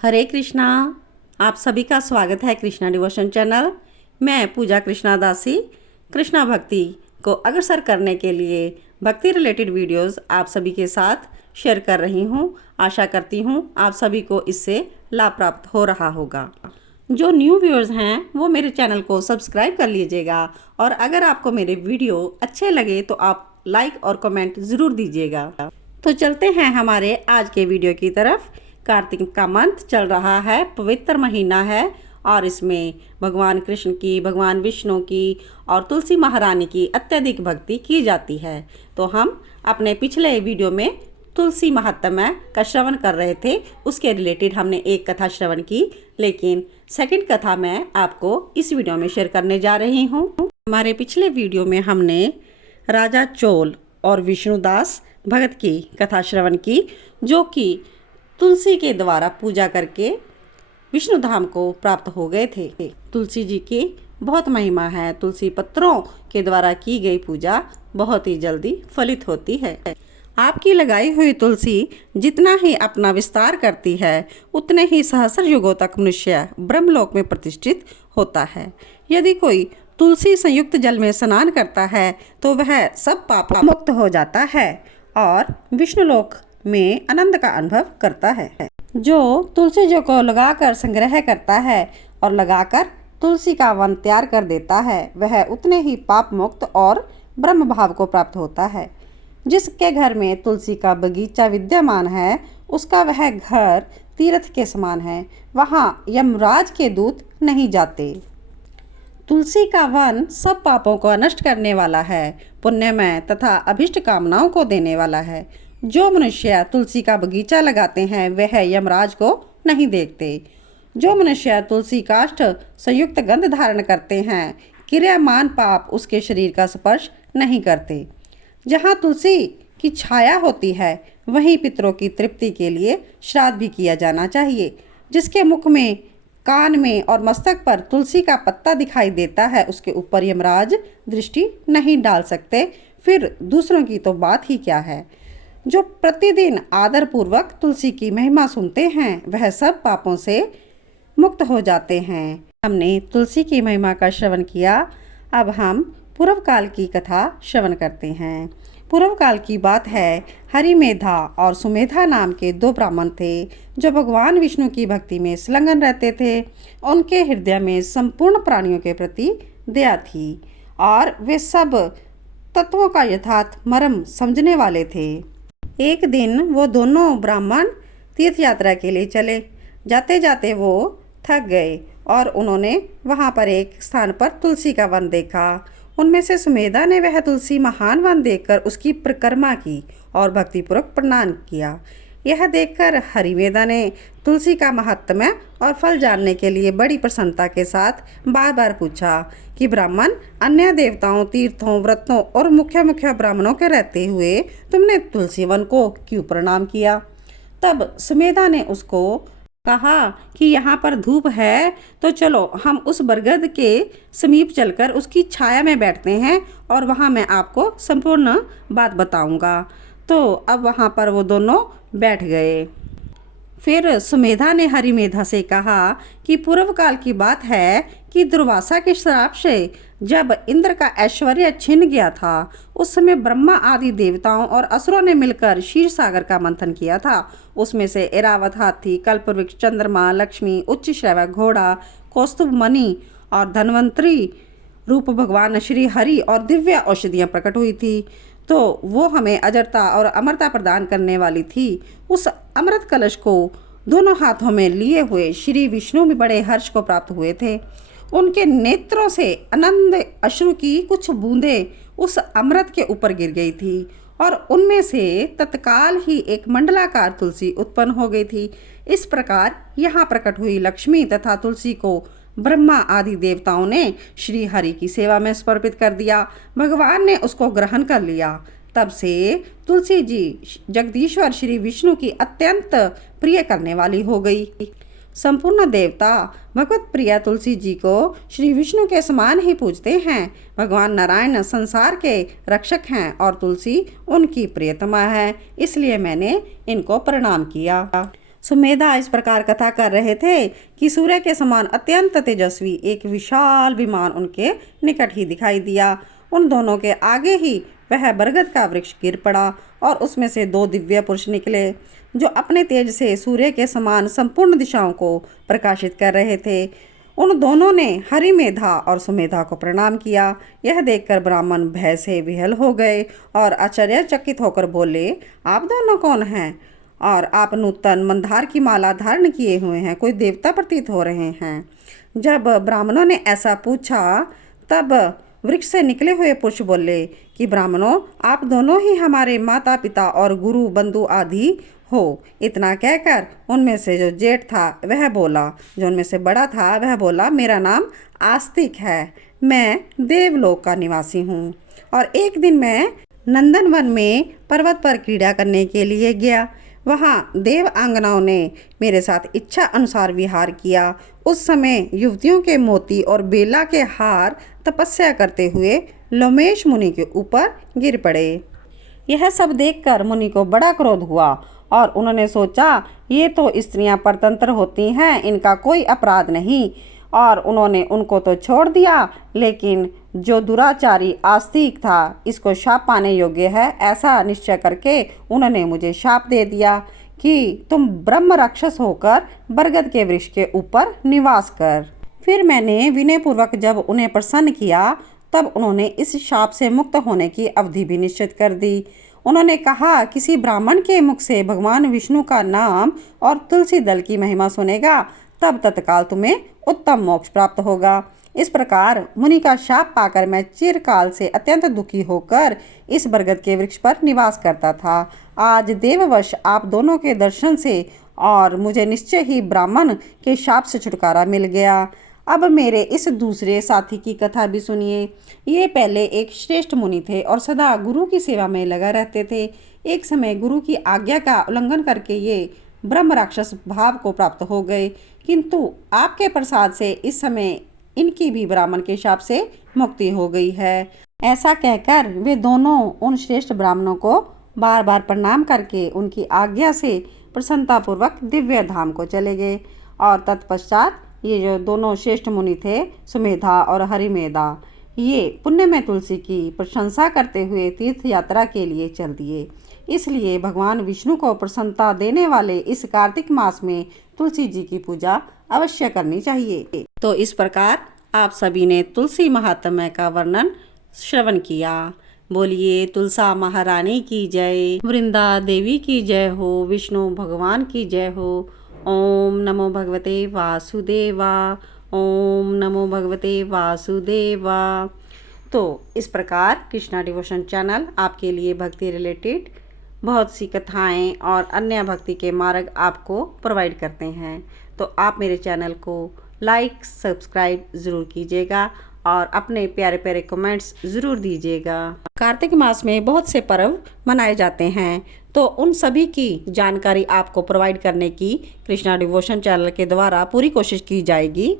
हरे कृष्णा। आप सभी का स्वागत है कृष्णा डिवोशन चैनल। मैं पूजा कृष्णा दासी कृष्णा भक्ति को अग्रसर करने के लिए भक्ति रिलेटेड वीडियोस आप सभी के साथ शेयर कर रही हूँ। आशा करती हूँ आप सभी को इससे लाभ प्राप्त हो रहा होगा। जो न्यू व्यूअर्स हैं वो मेरे चैनल को सब्सक्राइब कर लीजिएगा और अगर आपको मेरे वीडियो अच्छे लगे तो आप लाइक और कमेंट ज़रूर दीजिएगा। तो चलते हैं हमारे आज के वीडियो की तरफ। कार्तिक का मंथ चल रहा है, पवित्र महीना है और इसमें भगवान कृष्ण की, भगवान विष्णु की और तुलसी महारानी की अत्यधिक भक्ति की जाती है। तो हम अपने पिछले वीडियो में तुलसी महात्म्य का श्रवण कर रहे थे, उसके रिलेटेड हमने एक कथा श्रवण की, लेकिन सेकंड कथा मैं आपको इस वीडियो में शेयर करने जा रही हूँ। हमारे पिछले वीडियो में हमने राजा चोल और विष्णुदास भगत की कथा श्रवण की, जो कि तुलसी के द्वारा पूजा करके विष्णु धाम को प्राप्त हो गए थे। तुलसी जी की बहुत महिमा है। तुलसी पत्रों के द्वारा की गई पूजा बहुत ही जल्दी फलित होती है। आपकी लगाई हुई तुलसी जितना ही अपना विस्तार करती है उतने ही सहस्र युगों तक मनुष्य ब्रह्मलोक में प्रतिष्ठित होता है। यदि कोई तुलसी संयुक्त जल में स्नान करता है तो वह सब पाप मुक्त हो जाता है और विष्णुलोक में आनंद का अनुभव करता है। जो तुलसी जी को लगाकर संग्रह करता है और लगाकर तुलसी का वन तैयार कर देता है वह उतने ही पाप मुक्त और ब्रह्म भाव को प्राप्त होता है। जिसके घर में तुलसी का बगीचा विद्यमान है उसका वह घर तीर्थ के समान है, वहाँ यमराज के दूत नहीं जाते। तुलसी का वन सब पापों को नष्ट करने वाला है, पुण्यमय तथा अभिष्ट कामनाओं को देने वाला है। जो मनुष्य तुलसी का बगीचा लगाते हैं वह यमराज को नहीं देखते। जो मनुष्य तुलसी काष्ठ संयुक्त गंध धारण करते हैं क्रियामान पाप उसके शरीर का स्पर्श नहीं करते। जहाँ तुलसी की छाया होती है वहीं पितरों की तृप्ति के लिए श्राद्ध भी किया जाना चाहिए। जिसके मुख में, कान में और मस्तक पर तुलसी का पत्ता दिखाई देता है उसके ऊपर यमराज दृष्टि नहीं डाल सकते, फिर दूसरों की तो बात ही क्या है। जो प्रतिदिन आदर पूर्वक तुलसी की महिमा सुनते हैं वह सब पापों से मुक्त हो जाते हैं। हमने तुलसी की महिमा का श्रवण किया। अब हम पूर्व काल की कथा श्रवण करते हैं। पूर्व काल की बात है, हरिमेधा और सुमेधा नाम के दो ब्राह्मण थे जो भगवान विष्णु की भक्ति में संलग्न रहते थे। उनके हृदय में संपूर्ण प्राणियों के प्रति दया थी और वे सब तत्वों का यथार्थ मर्म समझने वाले थे। एक दिन वो दोनों ब्राह्मण तीर्थ यात्रा के लिए चले। जाते जाते वो थक गए और उन्होंने वहाँ पर एक स्थान पर तुलसी का वन देखा। उनमें से सुमेधा ने वह तुलसी महान वन देखकर उसकी परिक्रमा की और भक्तिपूर्वक प्रणाम किया। यह देखकर हरिमेधा ने तुलसी का महात्म्य और फल जानने के लिए बड़ी प्रसन्नता के साथ बार बार पूछा कि ब्राह्मण, अन्य देवताओं, तीर्थों, व्रतों और मुख्य मुख्य ब्राह्मणों के रहते हुए तुमने तुलसी वन को क्यों प्रणाम किया। तब सुमेधा ने उसको कहा कि यहाँ पर धूप है तो चलो हम उस बरगद के समीप चलकर उसकी छाया में बैठते हैं और वहाँ मैं आपको संपूर्ण बात बताऊँगा। तो अब वहाँ पर वो दोनों बैठ गए। फिर सुमेधा ने हरिमेधा से कहा कि पूर्व काल की बात है कि दुर्वासा के श्राप से जब इंद्र का ऐश्वर्य छिन गया था उस समय ब्रह्मा आदि देवताओं और असुरों ने मिलकर क्षीर सागर का मंथन किया था। उसमें से ऐरावत हाथी, कल्पवृक्ष, चंद्रमा, लक्ष्मी, उच्च श्रवा, घोड़ा, कौस्तुभ मणि और धन्वंतरी रूप भगवान श्री हरि और दिव्य औषधियाँ प्रकट हुई थी। तो वो हमें अजरता और अमरता प्रदान करने वाली थी। उस अमृत कलश को दोनों हाथों में लिए हुए श्री विष्णु भी बड़े हर्ष को प्राप्त हुए थे। उनके नेत्रों से आनंद अश्रु की कुछ बूंदें उस अमृत के ऊपर गिर गई थी और उनमें से तत्काल ही एक मंडलाकार तुलसी उत्पन्न हो गई थी। इस प्रकार यहाँ प्रकट हुई लक्ष्मी तथा तुलसी को ब्रह्मा आदि देवताओं ने श्री हरि की सेवा में समर्पित कर दिया। भगवान ने उसको ग्रहण कर लिया। तब से तुलसी जी जगदीश्वर श्री विष्णु की अत्यंत प्रिय करने वाली हो गई। संपूर्ण देवता भगवत प्रिया तुलसी जी को श्री विष्णु के समान ही पूजते हैं। भगवान नारायण संसार के रक्षक हैं और तुलसी उनकी प्रियतमा है, इसलिए मैंने इनको प्रणाम किया। सुमेधा इस प्रकार कथा कर रहे थे कि सूर्य के समान अत्यंत तेजस्वी एक विशाल विमान उनके निकट ही दिखाई दिया। उन दोनों के आगे ही वह बरगद का वृक्ष गिर पड़ा और उसमें से 2 दिव्य पुरुष निकले जो अपने तेज से सूर्य के समान संपूर्ण दिशाओं को प्रकाशित कर रहे थे। उन दोनों ने हरिमेधा और सुमेधा को प्रणाम किया। यह देखकर ब्राह्मण भय से विहल हो गए और आश्चर्यचकित होकर बोले, आप दोनों कौन हैं? और आप नूतन मंदार की माला धारण किए हुए हैं, कोई देवता प्रतीत हो रहे हैं। जब ब्राह्मणों ने ऐसा पूछा तब वृक्ष से निकले हुए पुरुष बोले कि ब्राह्मणों, आप दोनों ही हमारे माता पिता और गुरु बंधु आदि हो। इतना कहकर उनमें से जो जेठ था वह बोला, जो उनमें से बड़ा था वह बोला, मेरा नाम आस्तिक है, मैं देवलोक का निवासी हूँ और एक दिन मैं नंदनवन में पर्वत पर क्रीड़ा करने के लिए गया। वहाँ देवांगनाओं ने मेरे साथ इच्छा अनुसार विहार किया। उस समय युवतियों के मोती और बेला के हार तपस्या करते हुए लोमेश मुनि के ऊपर गिर पड़े। यह सब देखकर मुनि को बड़ा क्रोध हुआ और उन्होंने सोचा, ये तो स्त्रियां परतंत्र होती हैं, इनका कोई अपराध नहीं, और उन्होंने उनको तो छोड़ दिया, लेकिन जो दुराचारी आस्तिक था इसको शाप पाने योग्य है। ऐसा निश्चय करके उन्होंने मुझे शाप दे दिया कि तुम ब्रह्म राक्षस होकर बरगद के वृक्ष के ऊपर निवास कर। फिर मैंने विनयपूर्वक जब उन्हें प्रसन्न किया तब उन्होंने इस शाप से मुक्त होने की अवधि भी निश्चित कर दी। उन्होंने कहा, किसी ब्राह्मण के मुख से भगवान विष्णु का नाम और तुलसी दल की महिमा सुनेगा तब तत्काल तुम्हें उत्तम मोक्ष प्राप्त होगा। इस प्रकार मुनि का शाप पाकर मैं चिरकाल से अत्यंत दुखी होकर इस बरगद के वृक्ष पर निवास करता था। आज देववश आप दोनों के दर्शन से और मुझे निश्चय ही ब्राह्मण के शाप से छुटकारा मिल गया। अब मेरे इस दूसरे साथी की कथा भी सुनिए। ये पहले एक श्रेष्ठ मुनि थे और सदा गुरु की सेवा में लगा रहते थे। एक समय गुरु की आज्ञा का उल्लंघन करके ये ब्रह्म राक्षस भाव को प्राप्त हो गए, किंतु आपके प्रसाद से इस समय इनकी भी ब्राह्मण के शाप से मुक्ति हो गई है। ऐसा कहकर वे दोनों उन श्रेष्ठ ब्राह्मणों को बार बार प्रणाम करके उनकी आज्ञा से प्रसन्नतापूर्वक दिव्य धाम को चले गए। और तत्पश्चात ये जो दोनों श्रेष्ठ मुनि थे, सुमेधा और हरिमेधा, ये पुण्य में तुलसी की प्रशंसा करते हुए तीर्थ यात्रा के लिए चल दिए। इसलिए भगवान विष्णु को प्रसन्नता देने वाले इस कार्तिक मास में तुलसी जी की पूजा अवश्य करनी चाहिए। तो इस प्रकार आप सभी ने तुलसी महात्म्य का वर्णन श्रवण किया। बोलिए तुलसा महारानी की जय, वृंदा देवी की जय हो, विष्णु भगवान की जय हो। ओम नमो भगवते वासुदेवा, ओम नमो भगवते वासुदेवा। तो इस प्रकार कृष्णा डिवोशन चैनल आपके लिए भक्ति रिलेटेड बहुत सी कथाएं और अन्य भक्ति के मार्ग आपको प्रोवाइड करते हैं। तो आप मेरे चैनल को लाइक सब्सक्राइब ज़रूर कीजिएगा और अपने प्यारे प्यारे कमेंट्स ज़रूर दीजिएगा। कार्तिक मास में बहुत से पर्व मनाए जाते हैं, तो उन सभी की जानकारी आपको प्रोवाइड करने की कृष्णा डिवोशन चैनल के द्वारा पूरी कोशिश की जाएगी,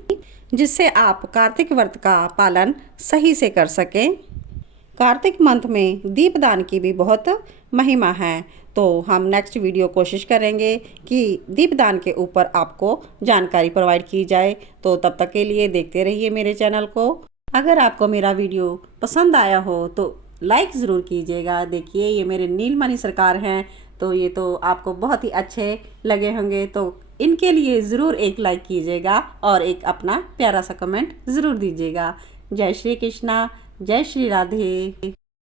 जिससे आप कार्तिक व्रत का पालन सही से कर सकें। कार्तिक मंथ में दीपदान की भी बहुत महिमा है, तो हम नेक्स्ट वीडियो कोशिश करेंगे कि दीपदान के ऊपर आपको जानकारी प्रोवाइड की जाए। तो तब तक के लिए देखते रहिए मेरे चैनल को। अगर आपको मेरा वीडियो पसंद आया हो तो लाइक ज़रूर कीजिएगा। देखिए ये मेरे नीलमणि सरकार हैं, तो ये तो आपको बहुत ही अच्छे लगे होंगे, तो इनके लिए ज़रूर एक लाइक कीजिएगा और एक अपना प्यारा सा कमेंट ज़रूर दीजिएगा। जय श्री कृष्णा, जय श्री राधे।